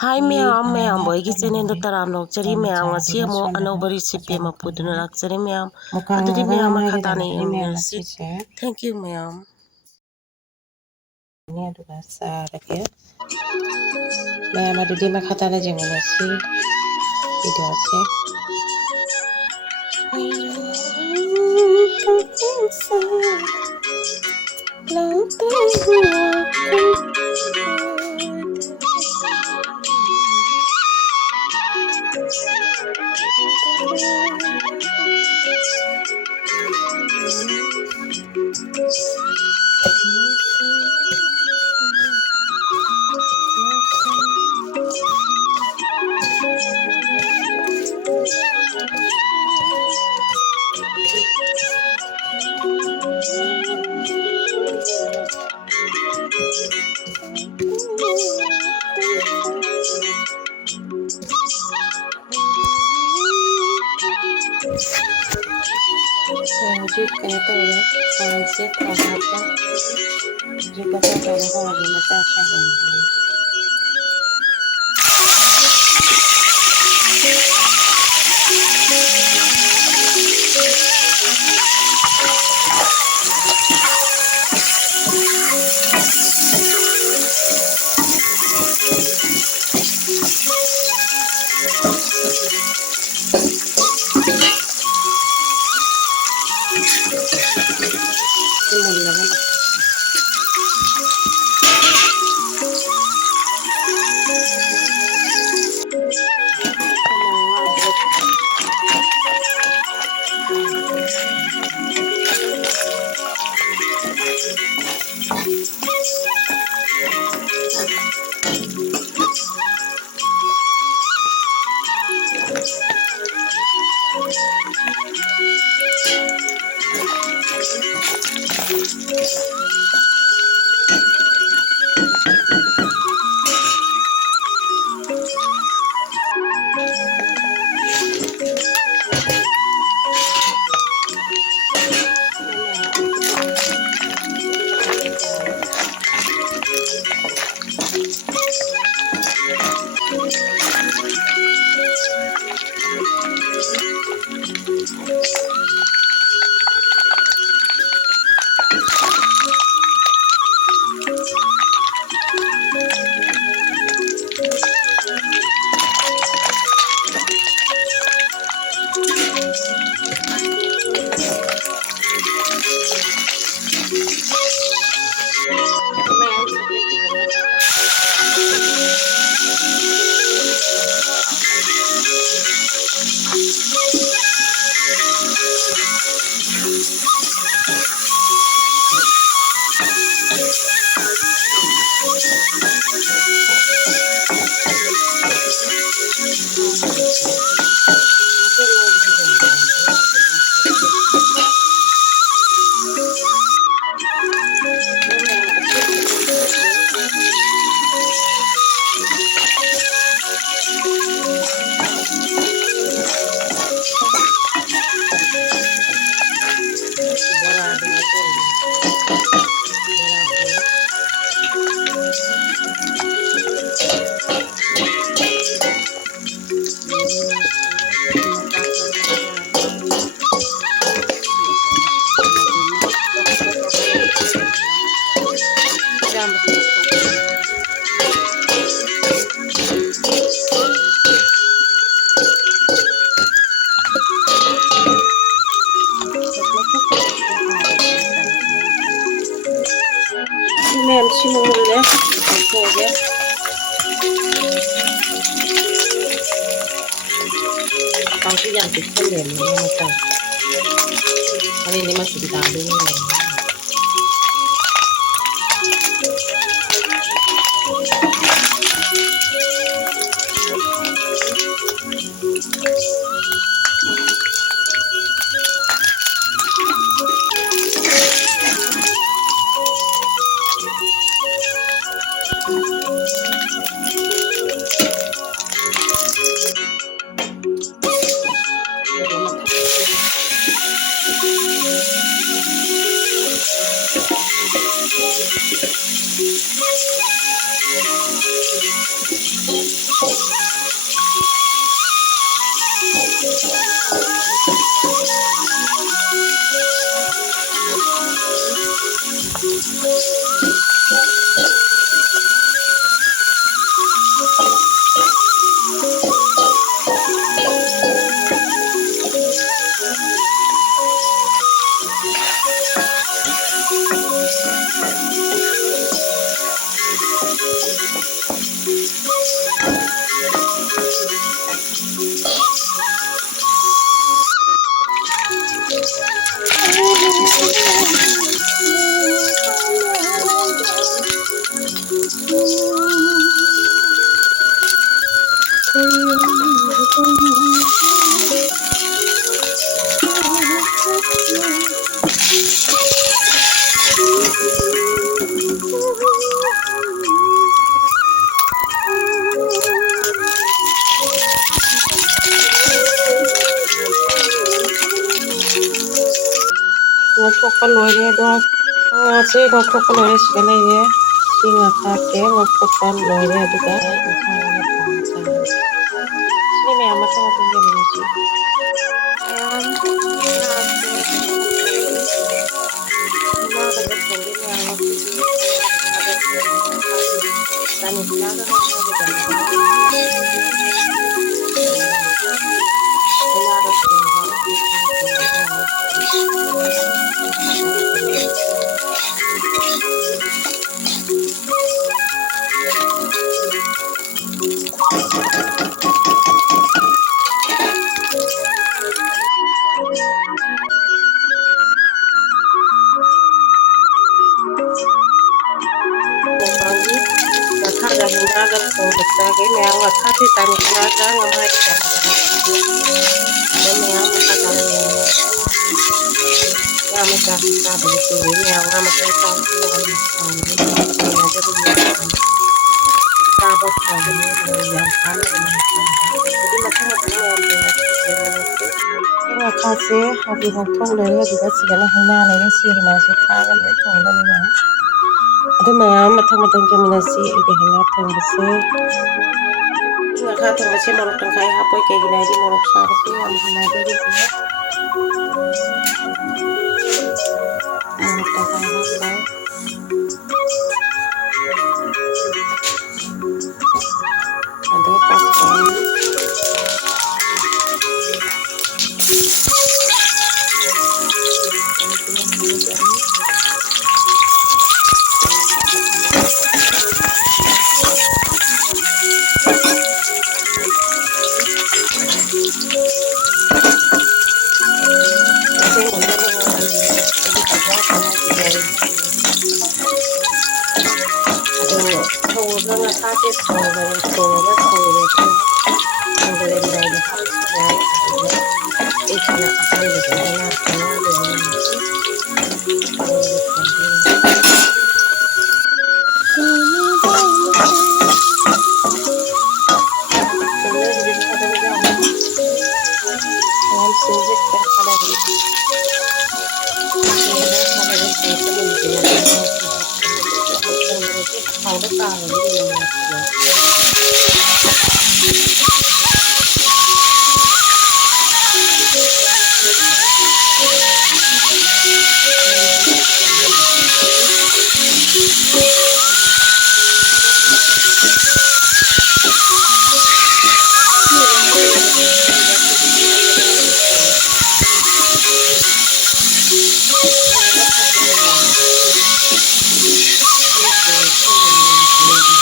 Hi ma'am, boygi channel tara nokchari ma'am ngasi amo anauba recipe ama puduna lakchari ma'am adudi ma'am khatani yengmirasi. Thank you ma'am. Ini aduga sarake ma'am adudi makhatana jengmirasi video ase. Wujud kayaknya udah konsep apa juga tahu kalau di mata saya. Ma'am, sinungulo na. Oke. Pangsi yang kecil ya, ini macam. Kali ini masih ditabung. ꯉꯧꯊꯣꯛꯄ ꯂꯣꯏꯔꯦ ꯑꯗꯣ ꯉꯥꯁꯦ ꯉꯧꯊꯣꯛꯄ ꯂꯣꯏꯔꯦ ꯁꯤꯗ ꯂꯩꯔꯦ ꯁꯤ ꯉꯥ ꯊꯥꯛꯀꯦ ꯉꯧꯊꯣꯛꯄ ꯂꯣꯏꯔꯦ ꯑꯗꯨꯒ ꯏꯟꯁꯥꯡ ꯑꯣꯏꯅ ꯊꯣꯡꯉ ꯆꯥꯔꯅꯤ ꯁꯤꯅꯤ ꯃꯌꯥꯝ ꯃꯊꯪ ꯃꯊꯪ ꯌꯦꯡꯃꯤꯟꯅꯁꯤ ꯃꯌꯥꯝ ꯉꯥꯁꯦ ꯀꯩꯅꯣꯒ ꯊꯣꯡꯉꯦ ꯉꯥꯒꯗ ꯊꯣꯡꯗꯣꯏ ꯃꯌꯥꯝ ꯉꯁꯤꯗꯤ ꯆꯥꯅꯤꯡꯉꯥꯒ ꯉꯥꯒ ꯊꯣꯡꯕ ꯏꯟꯁꯥꯡ ꯊꯣꯡꯗꯣꯏ ꯃꯌꯥꯝ ꯉꯁꯤꯗꯤ ꯃꯨꯛꯕꯥꯡꯒꯤ ꯉꯥꯈꯥꯒ ꯉꯥꯒ ꯊꯣꯡꯕ ꯆꯥꯒꯦ ꯃꯌꯥꯝ ꯉꯥꯈꯥꯁꯦ ꯆꯥꯅꯤꯡꯉꯥꯒ ꯉꯝꯍꯥꯏ ꯆꯥꯅꯤꯡꯉꯥꯒ ꯆꯥꯒꯦ ꯑꯗꯣ ꯃꯌꯥꯝ ꯃꯈꯥ ꯇꯥꯅ ꯌꯦꯡꯃꯤꯟꯅꯁꯤ ꯉꯥ ꯃꯆꯥꯁꯤ ꯆꯥꯗꯕ ꯀꯨꯏꯔꯦ ꯃꯌꯥꯝ ꯉꯥ ꯃꯆꯥ ꯆꯥꯕꯁꯤ ꯌꯥꯝ ꯍꯥꯎꯋꯤ ꯃꯌꯥꯝ ꯊꯦꯡꯅꯗꯕꯅꯤ ꯍꯧꯖꯤꯛꯀꯥꯟ ꯆꯥꯕ ꯐꯕꯅꯤ ꯌꯥꯝ ꯀꯥꯟꯅꯕꯅꯤ ꯍꯛꯆꯥꯡꯗ ꯑꯗꯨꯗꯤ ꯃꯊꯪ ꯃꯊꯪ ꯃꯌꯥꯝ ꯌꯦꯡꯃꯤꯟꯅꯁꯤ ꯁꯤ ꯉꯥꯈꯥꯁꯦ ꯍꯧꯖꯤꯛ ꯉꯧꯊꯣꯛ ꯂꯣꯏꯔꯦ ꯑꯗꯨꯒ ꯁꯤꯗꯅ ꯍꯩꯅꯥ ꯂꯩꯔꯦ ꯁꯤ ꯍꯩꯅꯥꯁꯦ ꯊꯥꯛꯑꯒ ꯂꯣꯏ ꯊꯣꯡꯒꯅꯤ ꯃꯌꯥꯝ ꯑꯗꯨ ꯃꯌꯥꯝ ꯃꯊꯪ ꯃꯊꯪ ꯌꯦꯡꯃꯤꯟꯅꯁꯤ ꯑꯩꯒꯤ ꯍꯩꯅꯥ ꯊꯣꯡꯕꯁꯦ ꯁꯤ ꯉꯥꯈꯥ ꯊꯣꯡꯕꯁꯦ ꯃꯣꯔꯣꯛ ꯇꯪꯈꯥꯏ ꯍꯥꯞꯄꯣꯏ ꯀꯩꯒꯤꯅꯣ ꯍꯥꯏꯗꯤ ꯃꯣꯔꯣꯛ ꯆꯥꯕꯁꯦ ꯌꯥꯝ ꯍꯩꯅꯗꯦ ꯑꯗꯨꯗꯨꯅ ꯃꯣꯔꯣꯛ ꯇꯪꯈꯥꯏ ꯍꯥꯞꯄꯣꯏ ꯑꯗꯩ ꯄꯥꯛꯄꯝ ꯁꯤꯅ ꯍꯥꯞꯄꯒꯅꯤ ꯑꯗꯣ ꯊꯣꯡꯉꯒ ꯉꯥꯈꯥꯁꯦ ꯊꯣꯡꯉꯒ ꯁꯧꯔꯦꯗꯅ ꯁꯧꯒꯠꯂꯝꯗꯥꯏꯗ ꯍꯥꯞꯄꯁꯨ ꯌꯥꯏ ꯑꯗꯨꯒ ꯑꯩꯁꯤꯅ ꯑꯍꯥꯟꯕꯗ ꯍꯩꯅꯥꯁꯤ ꯉꯧꯗꯣꯏꯅꯤ ꯃꯌꯥꯝ ꯉꯧꯔꯒ ꯊꯣꯡꯗꯣꯏꯅꯤ ꯁꯤꯡꯗ ꯍꯧꯖꯤꯛ ꯊꯥꯗꯔꯖꯥꯠꯅꯤ ꯃꯌꯥꯝ ꯁꯤꯡꯁꯦ ꯈꯤꯇꯪ ꯊꯥꯗꯔꯤ ꯁꯤꯡ ꯈꯤꯇꯪ ꯊꯥꯗꯔꯦ ꯁꯤꯡꯁꯦ ꯃꯨꯟꯗ꯭ꯔꯤꯉꯩꯗ ꯉꯥꯁꯦ ꯍꯥꯞꯀꯅꯤ ꯑꯗꯨꯒ ꯃꯨꯟꯈ꯭ꯔꯗꯤ ꯊꯥꯎꯗ ꯀꯥꯉꯗꯤ ꯃꯅꯝ ꯅꯨꯡꯁꯤꯔꯣꯏ ꯃꯌꯥꯝ ꯍꯩꯅꯥꯁꯤꯒ ꯃꯨꯟꯍꯟꯈ꯭ꯔꯒꯅꯤ ꯁꯤꯅ ꯍꯥꯞꯀꯗꯕꯅꯤ ꯑꯗꯨꯒ ꯁꯤꯗꯤ ꯍꯩꯅꯥꯁꯦ ꯃꯨꯟꯅ ꯊꯣꯡꯉꯦ ꯊꯣꯡꯉꯒ ꯊꯝꯗꯣꯏꯅꯤ ꯃꯌꯥꯝ ꯑꯩꯅ ꯊꯣꯡꯉꯁꯨ ꯌꯦꯡꯉꯨ ꯌꯥꯝ ꯍꯩꯅꯗꯦ ꯍꯥꯏꯇꯥꯔꯦ ꯁꯤꯃꯗꯤ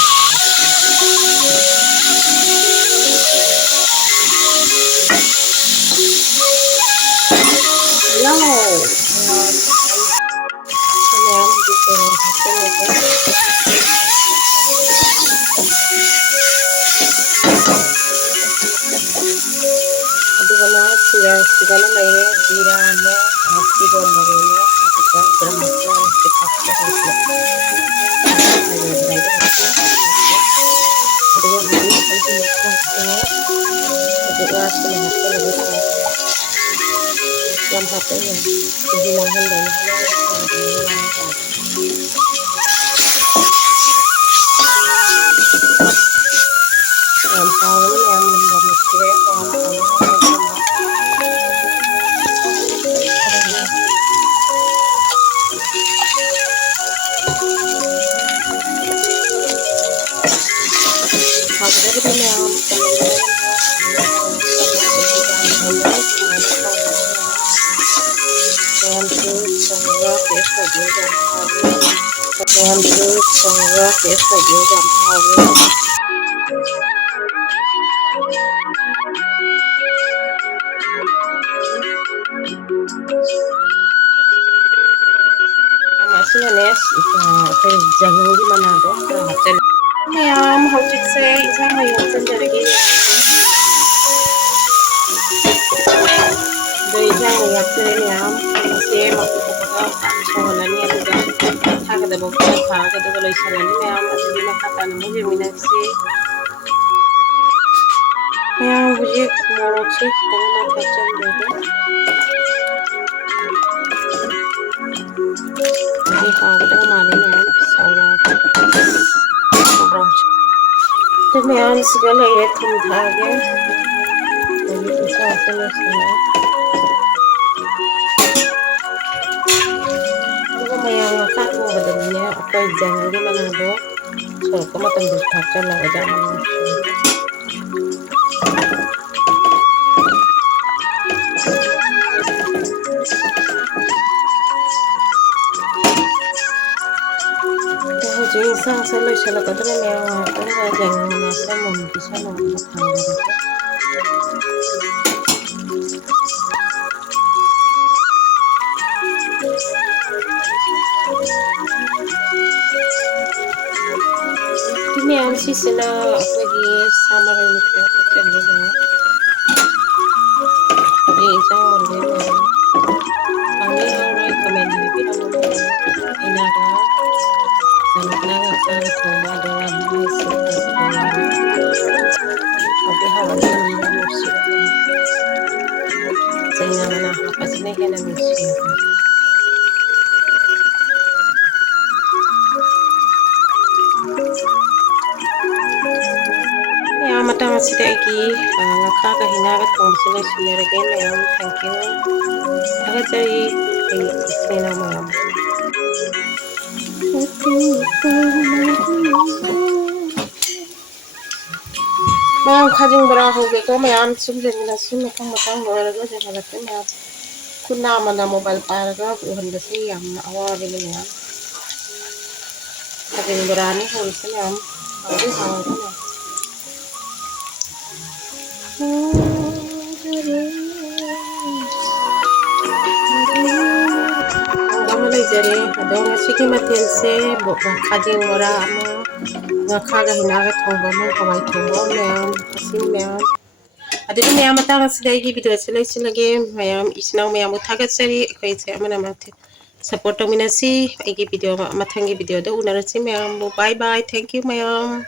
ꯍꯜꯂꯣ ꯃꯌꯥꯝ ꯍꯧꯖꯤꯛ ꯆꯦꯔꯪ ꯍꯥꯞꯆꯜꯂꯒꯦ ꯑꯗꯨꯒꯅ ꯁꯤꯗꯅ ꯂꯩꯔꯦ ꯖꯤꯔꯥꯅꯦ ꯐꯗꯤꯒꯣꯝ ꯃꯔꯨꯅꯦ ꯑꯗꯨꯒ ꯒꯔꯝ ꯃꯁꯥꯂꯥꯅꯦ ꯁꯤ ꯊꯥꯛꯆꯜꯂꯦ ꯄꯨꯂꯞ ꯉꯥ ꯂꯣꯏꯔꯝꯗꯥꯏꯗ ꯃꯁꯥꯂꯥꯁꯤ ꯊꯥꯛꯀꯦ ꯑꯗꯨꯒ ꯍꯧꯖꯤꯛ ꯑꯩꯒꯤ ꯃꯈꯥꯁꯦ ꯍꯧꯖꯤꯛ ꯉꯥꯁꯤꯅ ꯍꯥꯞꯆꯜꯂꯒ ꯊꯣꯡꯉꯅꯤ ꯌꯥꯝ ꯍꯥꯞꯄꯣꯏ ꯃꯍꯤ ꯂꯥꯡꯍꯟꯗꯣꯏꯅꯤ ꯍꯩꯅꯥꯒ ꯊꯣꯡꯕꯗꯤ ꯃꯍꯤ ꯂꯥꯡꯕ ꯌꯥꯗꯕꯅꯤ ꯌꯥꯝ ꯍꯥꯎꯕꯅꯤ ꯃꯌꯥꯝ ꯃꯅꯝ ꯅꯨꯡꯁꯤꯔꯦ ꯃꯌꯥꯝ ꯍꯥꯎꯅꯤ ꯍꯥꯏꯅ ꯑꯩ ꯉꯥꯁꯤꯁꯨ ꯈꯤꯇꯪ ꯊꯥꯗꯔꯤꯌꯦ 하고 mèo em cứ trồng ra cái sợi dứa dầm hào em cứ trồng ra cái sợi dứa dầm hào masih ke jangan di mana dong hotel ma'am hojik se isang ngayon sandali do isang ngayon sandali ma'am kasi mapupunta sa wala niya lugar agad abog ka agad wala isa lang ma'am at hindi makatano mo yung minagsi ma'am hojik morotsi kung matachang dito hindi ka agad ang mali ma'am sobrang तो मैं और इस गले ये तुम धागे तो ये ऐसा ऐसा नहीं सुना तो मैं यहाँ का तो बदलने अपने जंगली बना दो तो कम तुम देखा चला जाना तो इंसान से ले चला कर मैं यहाँ तो जंगल में से मन की सा लोग खाने मैं आंसी से ना अपने सामर में चले गए ये इंसान बोल रहे हैं हमें और कमेंट में भी हम Inara Sangat sangat coba dengan tapi hawanya musik saya mana apa sih nih kan musik ya mata masih lagi ngakak kahinagat kung sila sinirigay na yun thank you agad dari isina mo yan मैं खाजिंग बड़ा हो गया तो मैं आम सुन ले मिला सुन मैं कम बताऊं वो लगा जब लगते मैं कुछ नाम ना मोबाइल पार का उहन जैसे हम आवाज़ ले लिया खाजिंग बड़ा नहीं हो इसलिए हम अभी हाँ जरे दो सिटी मतेल से खाजिंग बड़ा ngakhaga hinaga thongba mo kawai thongba ma'am asin ma'am adili ma'am matang sidai video silai silage ma'am isnaw ma'am uthagat sari akai se amana mathe support tomina si ai video mathangi video do unara si ma'am bye bye thank you ma'am